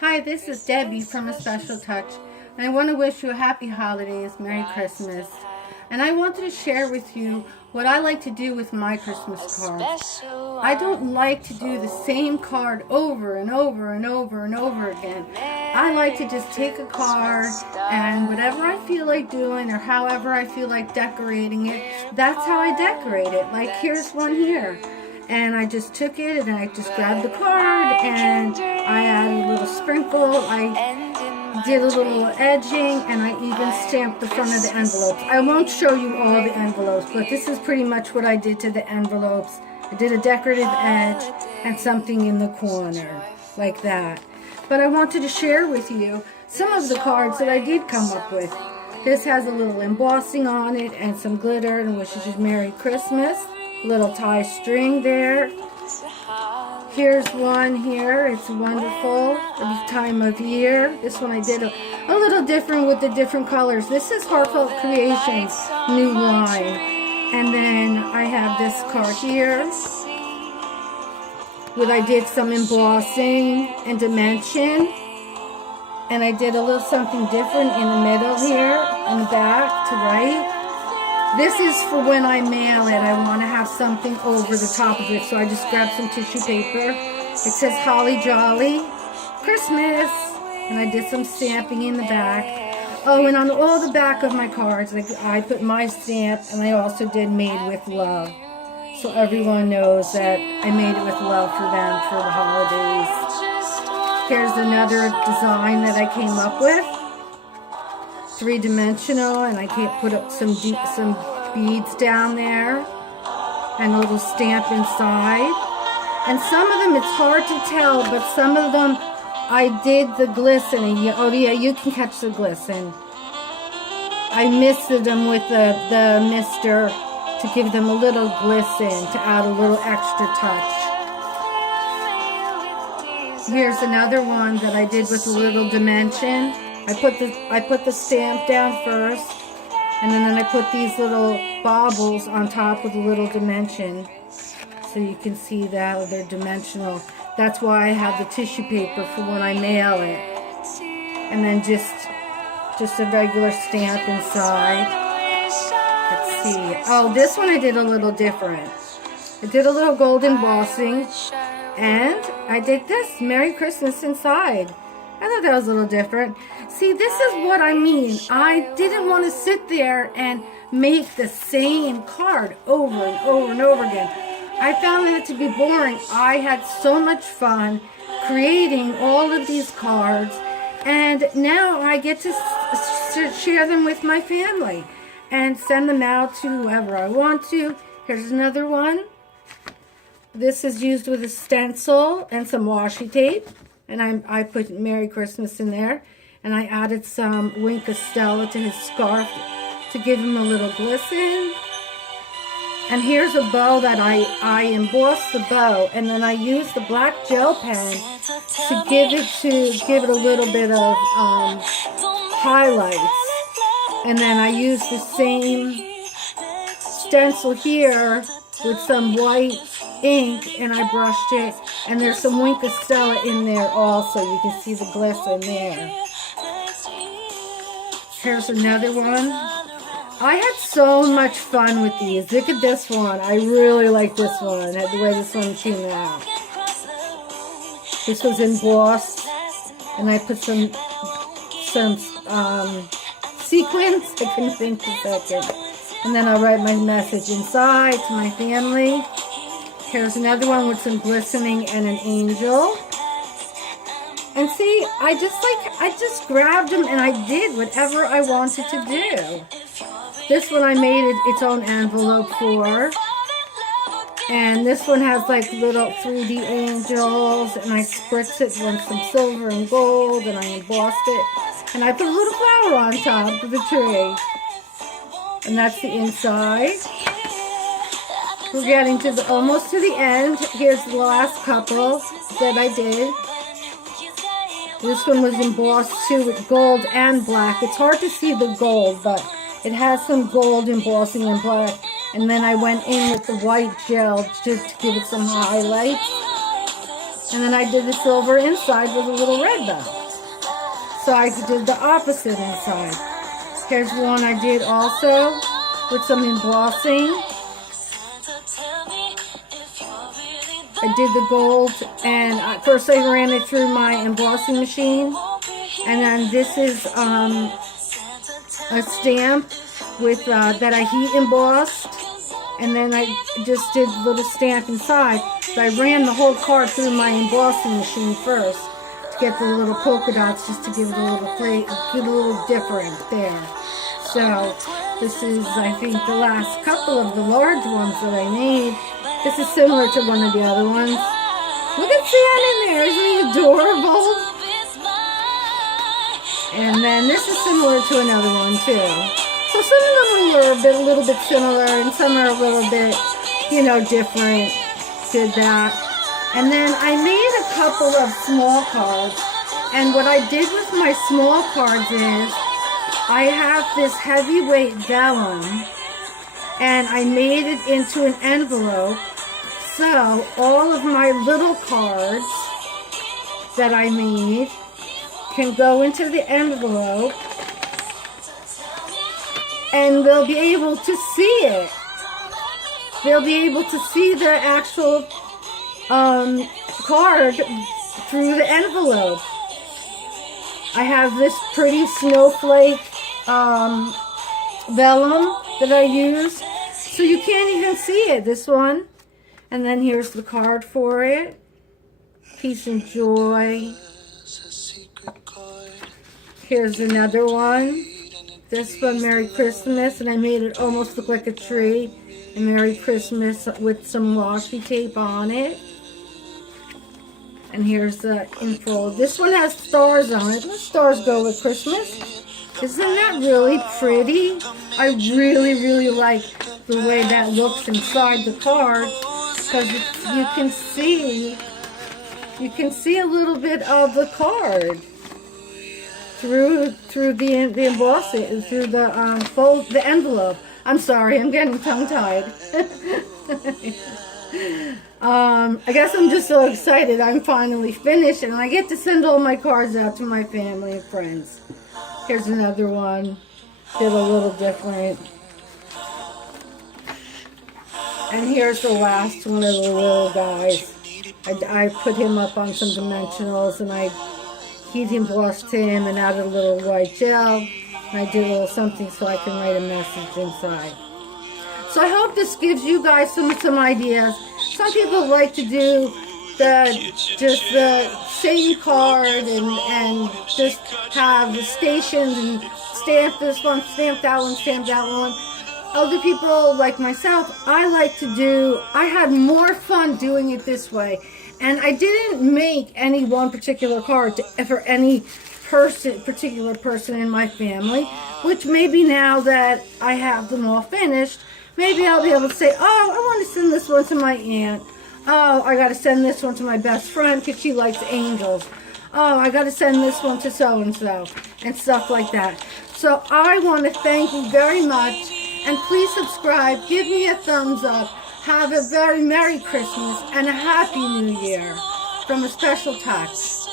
Hi, this is Debbie from A Special Touch, and I want to wish you a happy holidays, Merry Christmas. And I wanted to share with you what I like to do with my Christmas cards. I don't like to do the same card over and over and over and over again. I like to just take a card and whatever I feel like doing or however I feel like decorating it, that's how I decorate it. Like here's one here. And I just took it and I just grabbed the card and I added a little sprinkle. I did a little edging and I even stamped the front of the envelopes. I won't show you all the envelopes, but this is pretty much what I did to the envelopes. I did a decorative edge and something in the corner like that. But I wanted to share with you some of the cards that I did come up with. This has a little embossing on it and some glitter and wishes you Merry Christmas. Little tie string there. Here's one here. It's wonderful. This time of year. This one I did a little different with the different colors. This is Heartfelt Creations new line. And then I have this card here where I did some embossing and dimension. And I did a little something different in the middle here, in the back to right. This is for when I mail it. I want to have something over the top of it. So I just grabbed some tissue paper. It says Holly Jolly Christmas. And I did some stamping in the back. Oh, and on all the back of my cards, like I put my stamp and I also did Made with Love. So everyone knows that I made it with love for them for the holidays. Here's another design that I came up with. Three-dimensional, and I can't put up some beads down there and a little stamp inside. And some of them it's hard to tell, but some of them I did the glistening. Oh yeah, you can catch the glisten. I misted them with the mister to give them a little glisten, to add a little extra touch. Here's another one that I did with a little dimension. I put the stamp down first, and then I put these little baubles on top with a little dimension, so you can see that they're dimensional. That's why I have the tissue paper for when I mail it, and then just a regular stamp inside. Let's see. Oh, this one I did a little different. I did a little gold embossing, and I did this Merry Christmas inside. I thought that was a little different. See, this is what I mean. I didn't want to sit there and make the same card over and over and over again. I found that to be boring. I had so much fun creating all of these cards, and now I get to share them with my family and send them out to whoever I want to. Here's another one. This is used with a stencil and some washi tape. And I put Merry Christmas in there. And I added some Wink of Stella to his scarf to give him a little glisten. And here's a bow that I embossed the bow. And then I used the black gel pen to give it a little bit of highlights. And then I used the same stencil here with some white ink, and I brushed it, and there's some Wink of Stella in there also. You can see the glisten there. Here's another one. I had so much fun with these. Look at this one. I really like this one, the way this one came out. This was embossed, and I put some sequins. I couldn't think for a second. And then I'll write my message inside to my family. Here's another one with some glistening and an angel. And see, I just grabbed them and I did whatever I wanted to do. This one I made its own envelope for. And this one has like little 3D angels, and I spritz it with some silver and gold, and I embossed it. And I put a little flower on top of the tree. And that's the inside. We're getting to almost to the end. Here's the last couple that I did. This one was embossed too with gold and black. It's hard to see the gold, but it has some gold embossing in black. And then I went in with the white gel just to give it some highlights. And then I did the silver inside with a little red bow. So I did the opposite inside. Here's one I did also with some embossing. I did the gold, and first I ran it through my embossing machine. And then this is a stamp with that I heat embossed. And then I just did a little stamp inside. So I ran the whole card through my embossing machine first to get the little polka dots, just to give it a little flavor, get a little different there. So this is, I think, the last couple of the large ones that I made. This is similar to one of the other ones. Look at Santa in there, isn't he adorable? And then this is similar to another one too. So some of them were a little bit similar, and some are a little bit, different. Did that. And then I made a couple of small cards. And what I did with my small cards is, I have this heavyweight vellum, and I made it into an envelope. So all of my little cards that I made can go into the envelope, and they'll be able to see it. They'll be able to see the actual card through the envelope. I have this pretty snowflake vellum that I use, so you can't even see it, this one. And then here's the card for it. Peace and joy. Here's another one. This one, Merry Christmas, and I made it almost look like a tree. And Merry Christmas with some washi tape on it. And here's the info. This one has stars on it. The stars go with Christmas. Isn't that really pretty? I really, really like the way that looks inside the card, because you can see a little bit of the card through the embossing, through the envelope. I'm sorry, I'm getting tongue-tied. I guess I'm just so excited I'm finally finished, and I get to send all my cards out to my family and friends. Here's another one. Did a little different. And here's the last one of the little guys. I put him up on some dimensionals, and I heat embossed him and added a little white gel. And I did a little something so I can write a message inside. So I hope this gives you guys some ideas. Some people like to do just the same card and just have the stations and stamp this one, stamp that one, stamp that one. Other people like myself, I had more fun doing it this way. And I didn't make any one particular card for any particular person in my family, which maybe now that I have them all finished, maybe I'll be able to say, oh, I want to send this one to my aunt. Oh, I got to send this one to my best friend because she likes angels. Oh, I got to send this one to so-and-so, and stuff like that. So I want to thank you very much, and please subscribe, give me a thumbs up, have a very Merry Christmas and a Happy New Year from A Special Touch.